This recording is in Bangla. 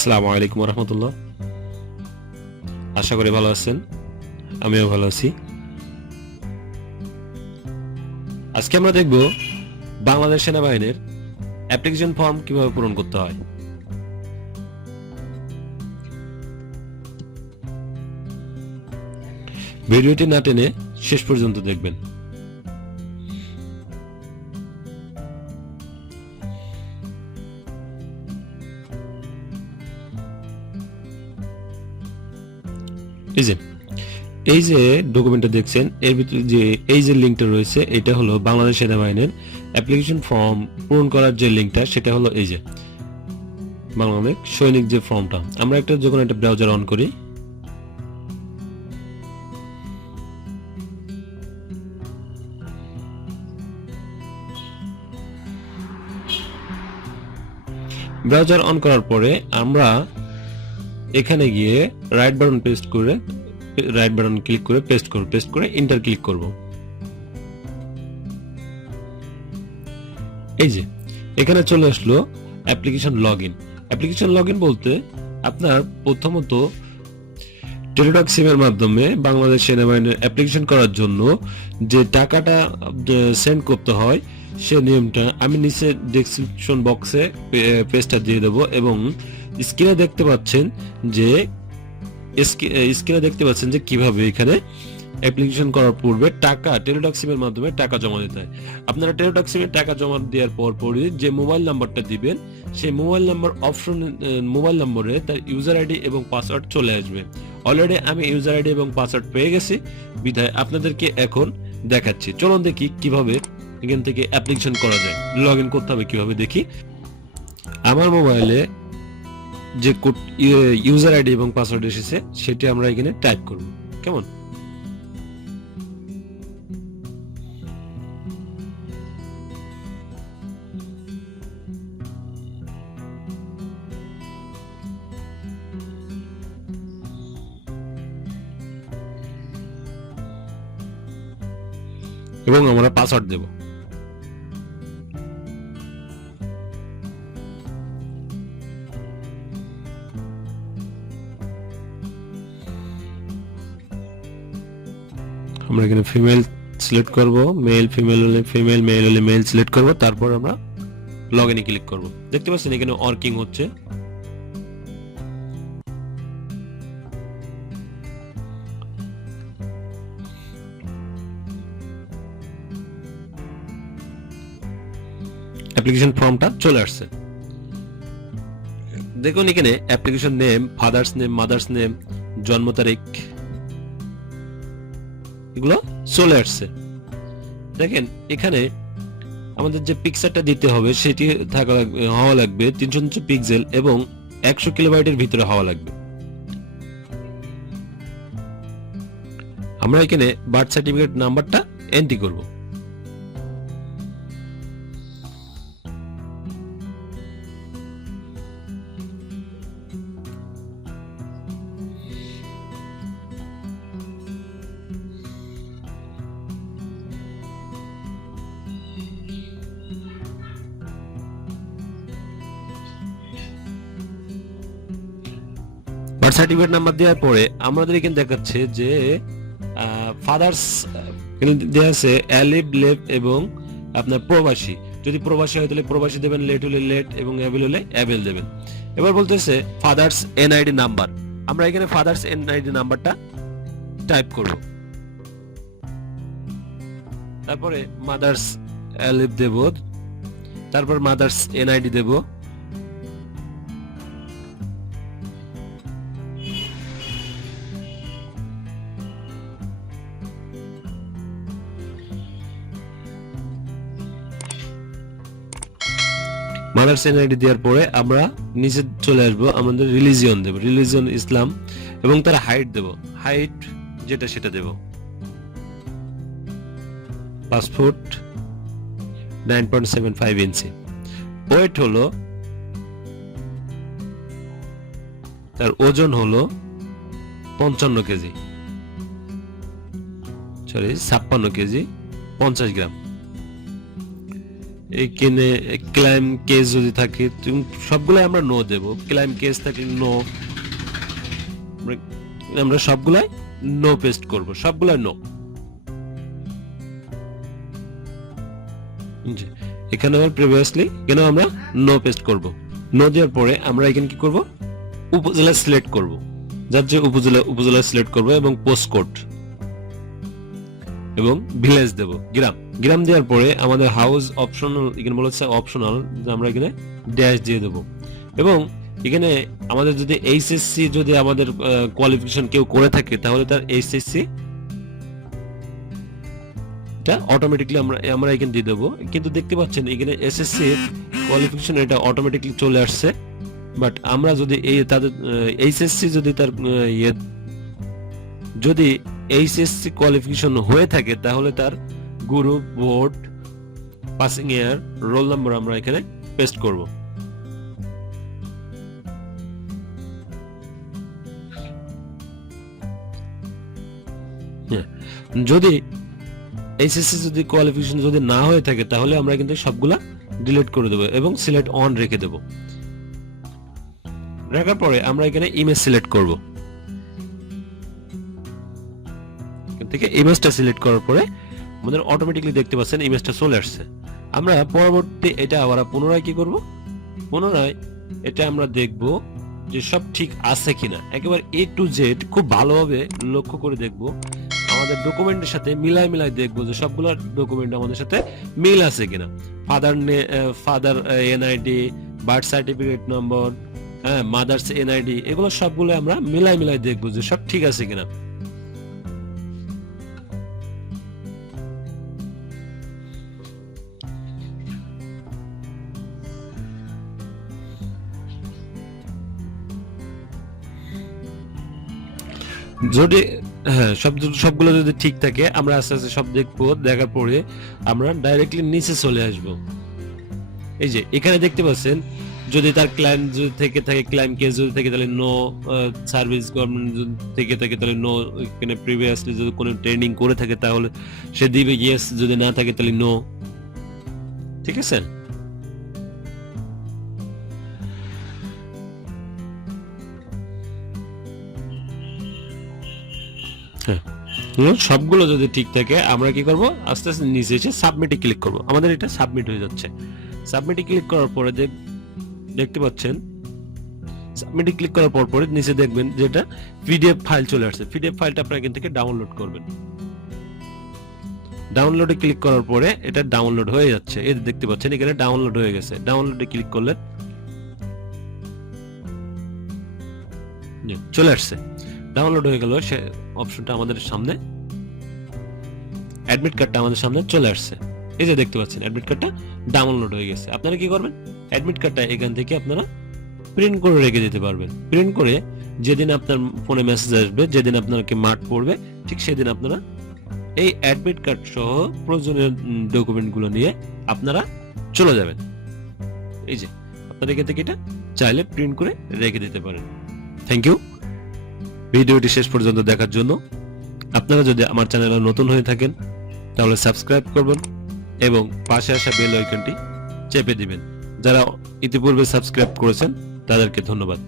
আসসালামু আলাইকুম রহমতুল্লাহ। আশা করি ভালো আছেন, আমিও ভালো আছি। আজকে আমরা দেখব বাংলাদেশ সেনাবাহিনীর অ্যাপ্লিকেশন ফর্ম কিভাবে পূরণ করতে হয়। ভিডিওটি না টেনে শেষ পর্যন্ত দেখবেন। এই যে ডকুমেন্টটা দেখছেন, এর ভিতরে যে এই যে লিঙ্কটা রয়েছে, এটা হলো বাংলাদেশ সেনাবাহিনীর অ্যাপ্লিকেশন ফর্ম পূরণ করার যে লিঙ্কটা, সেটা হলো এই যে বাংলাদেশ সৈনিক যে ফর্মটা। আমরা যখন একটা ব্রাউজার অন করি, ব্রাউজার অন করার পরে আমরা এখানে গিয়ে রাইট বাটন ক্লিক করে পেস্ট করে এন্টার ক্লিক করব। এই যে এখানে চলে আসলো অ্যাপ্লিকেশন লগইন বলতে আপনার প্রথমত টেলিটক সিমের মাধ্যমে বাংলাদেশ সেনাবাহিনীর অ্যাপ্লিকেশন করার জন্য যে টাকাটা সেন্ড করতে হয়, সে নিয়মটা আমি নিচে ডেসক্রিপশন বক্সে পেজটা দিয়ে দেবো। এবং স্ক্রিনে দেখতে পাচ্ছেন যে কিভাবে এখানে অ্যাপ্লিকেশন করার পূর্বে টাকা টেলিটক সিমের মাধ্যমে টাকা জমা দিতে হয়। আপনারা টেলিটক সিমে টাকা জমা দেওয়ার পরই যে মোবাইল নাম্বারটা দিবেন, সেই মোবাইল নম্বরে তার ইউজার আইডি এবং পাসওয়ার্ড চলে আসবে। অলরেডি আমি ইউজার আইডি এবং পাসওয়ার্ড পেয়ে গেছি, বিধায় আপনাদেরকে এখন দেখাচ্ছি। চলুন দেখি কিভাবে এখান থেকে অ্যাপ্লিকেশন করা যায়, লগ ইন করতে হবে কিভাবে দেখি। আমার মোবাইলে যে ইউজার আইডি এবং পাসওয়ার্ড এসেছে, সেটি আমরা এখানে টাইপ করব। কেমন? এবং আমরা পাসওয়ার্ড দেব। আমরা এখানে ফিমেল সিলেক্ট করব, মেল ফিমেল হলে ফিমেল, মেল হলে মেল সিলেক্ট করব। তারপর আমরা লগ ইনে ক্লিক করব। দেখতে পাচ্ছেন এখানে ওয়ার্কিং হচ্ছে। অ্যাপ্লিকেশন ফর্মটা চলে আসছে। দেখুন এখানে application name, father's name, mother's name, জন্ম তারিখ, এগুলো চলে আসছে। দেখেন এখানে আমাদের যে পিকচারটা দিতে হবে, সেটি হওয়া লাগবে 300 পিক্সেল এবং 100 কিলোবাইটের ভিতরে হওয়া লাগবে। আমরা এখানে বার্থ সার্টিফিকেট নাম্বারটা এন্ট্রি করব। বার্থ সার্টিফিকেট নাম্বার দেওয়ার পরে আমাদের এখানে দেখাচ্ছে যে ফাদার্স দেওয়া আছে অ্যালিভ, লেভ এবং আপনার প্রবাসী। যদি প্রবাসী হয় তাহলে প্রবাসী দেবেন, লেট হলে লেট এবং অ্যাবেল হলে অ্যাবেল দেবেন। এবার বলতেছে ফাদার্স এনআইডি নাম্বার। আমরা এখানে ফাদার্স এনআইডি নাম্বারটা টাইপ করব। তারপরে মাদার্স অ্যালিভ দেব, তারপর মাদার্স এনআইডি দেব। মাদার্স এনআইডি দেওয়ার পরে আমরা নিচে চলে আসবো, আমাদের রিলিজিয়ন দেব, রিলিজিয়ন ইসলাম, এবং তার হাইট দেব, হাইট যেটা সেটা দেব 5 ফুট 9.75 ইঞ্চি। ওয়েট হলো, তার ওজন হলো 55 কেজি, 56 কেজি 50 গ্রাম। এখানে ক্লাইম কেস যদি থাকে সবগুলো আমরা নো দেব। ক্লাইম কেস থাকলে নো, আমরা সবগুলাই নো পেস্ট করব, সবগুলাই নো। এখানে আবার প্রিভিয়াসলি এখানে আমরা নো পেস্ট করব। নো দেওয়ার পরে আমরা এখানে কি করব, উপজেলা সিলেক্ট করব, যার যে উপজেলা সিলেক্ট করব এবং পোস্ট কোড এবং ভিলেজ দেব, গ্রাম দেওয়ার পরে আমাদের হাউস অপশনাল, এখানে বলেছে অপশনাল, আমরা এখানে ড্যাশ দিয়ে দেব। এবং এখানে আমাদের যদি এইচএসসি যদি আমাদের কোয়ালিফিকেশন কেউ করে থাকে তাহলে তার এইচএসসি এটা অটোমেটিক্যালি আমরা এখানে দিয়ে দেবো। কিন্তু দেখতে পাচ্ছেন এখানে এসএসসি কোয়ালিফিকেশন এটা অটোমেটিক্যালি চলে আসছে। বাট আমরা যদি এই তাদের এইচএসসি যদি তার যদি এইচএসসি কোয়ালিফিকেশন হয়ে থাকে তাহলে তার গ্রুপ, বোর্ড, পাসিং ইয়ার, রোল নাম্বার আমরা এখানে পেস্ট করব। যদি এইচএসসি যদি কোয়ালিফিকেশন যদি না হয়ে থাকে তাহলে আমরা কিন্তু সবগুলা ডিলিট করে দেব এবং সিলেক্ট অন রেখে দেব। রাখার পরে আমরা এখানে ইমেজ সিলেক্ট করব। এখান থেকে ইমেজটা সিলেক্ট করার পরে আমাদের অটোমেটিক্যালি দেখতে পাচ্ছেন ইমেজটা চলে আসছে। আমরা পরবর্তী এটা আবার পুনরায় কি করব, পুনরায় এটা আমরা দেখব যে সব ঠিক আছে কিনা, একেবারে এ টু জেড খুব ভালোভাবে লক্ষ্য করে দেখব, আমাদের ডকুমেন্টের সাথে মিলাই দেখবো যে সবগুলো ডকুমেন্ট আমাদের সাথে মিল আছে কিনা। ফাদার এনআইডি, বার্থ সার্টিফিকেট নম্বর, মাদার্স এনআইডি, এগুলো সবগুলো আমরা মিলাই দেখবো যে সব ঠিক আছে কিনা। যদি সবগুলো যদি ঠিক থাকে আমরা আস্তে আস্তে সব দেখবো। দেখার পরে আমরা ডাইরেক্টলি নিচে চলে আসব। এই যে এখানে দেখতে পাচ্ছেন যদি তার ক্লায়েন্ট যদি থেকে থাকে, ক্লায়েন্ট কেস যদি থাকে তাহলে নো, সার্ভিস গভর্নমেন্ট যদি থেকে থাকে তাহলে নো, এখানে প্রিভিয়াসলি যদি কোনো ট্রেনিং করে থাকে তাহলে সে দিবে ইয়েস, যদি না থাকে তাহলে নো। ঠিক আছে, সবগুলো যদি ঠিক থাকে আমরা কি করব, আস্তে আস্তে নিচে এসে সাবমিটে ক্লিক করব। আমাদের এটা সাবমিট হয়ে যাচ্ছে। সাবমিটে ক্লিক করার পরে দেখতে পাচ্ছেন সাবমিটে ক্লিক করার পরে নিচে দেখবেন যে এটা পিডিএফ ফাইল চলে আসছে। পিডিএফ ফাইলটা আপনারা এখান থেকে ডাউনলোড করবেন। ডাউনলোডে ক্লিক করার পরে এটা ডাউনলোড হয়ে যাচ্ছে। এই দেখতে পাচ্ছেন এখানে ডাউনলোড হয়ে গেছে। ডাউনলোডে ক্লিক করলে চলে আসছে, ডাউনলোড হয়ে গেল। সে অপশনটা আমাদের সামনে, অ্যাডমিট কার্ডটা আমাদের সামনে চলে আসছে। এই যে দেখতে পাচ্ছেন অ্যাডমিট কার্ডটা ডাউনলোড হয়ে গেছে। আপনারা কি করবেন, অ্যাডমিট কার্ডটা এখান থেকে আপনারা প্রিন্ট করে রেখে দিতে পারবেন। প্রিন্ট করে যেদিন আপনার ফোনে মেসেজ আসবে, যেদিন আপনাকে মার্ক পড়বে, ঠিক সেদিন আপনারা এই অ্যাডমিট কার্ড সহ প্রয়োজনীয় ডকুমেন্টগুলো নিয়ে আপনারা চলে যাবেন। এই যে আপনারা এখান থেকে এটা চাইলে প্রিন্ট করে রেখে দিতে পারেন। থ্যাংক ইউ ভিডিওটি শেষ পর্যন্ত দেখার জন্য। আপনারা যদি আমার চ্যানেলে নতুন হয়ে থাকেন তাহলে সাবস্ক্রাইব করবেন এবং পাশে আসা বেল আইকনটি চেপে দিবেন। যারা ইতিপূর্বে সাবস্ক্রাইব করেছেন তাদেরকে ধন্যবাদ।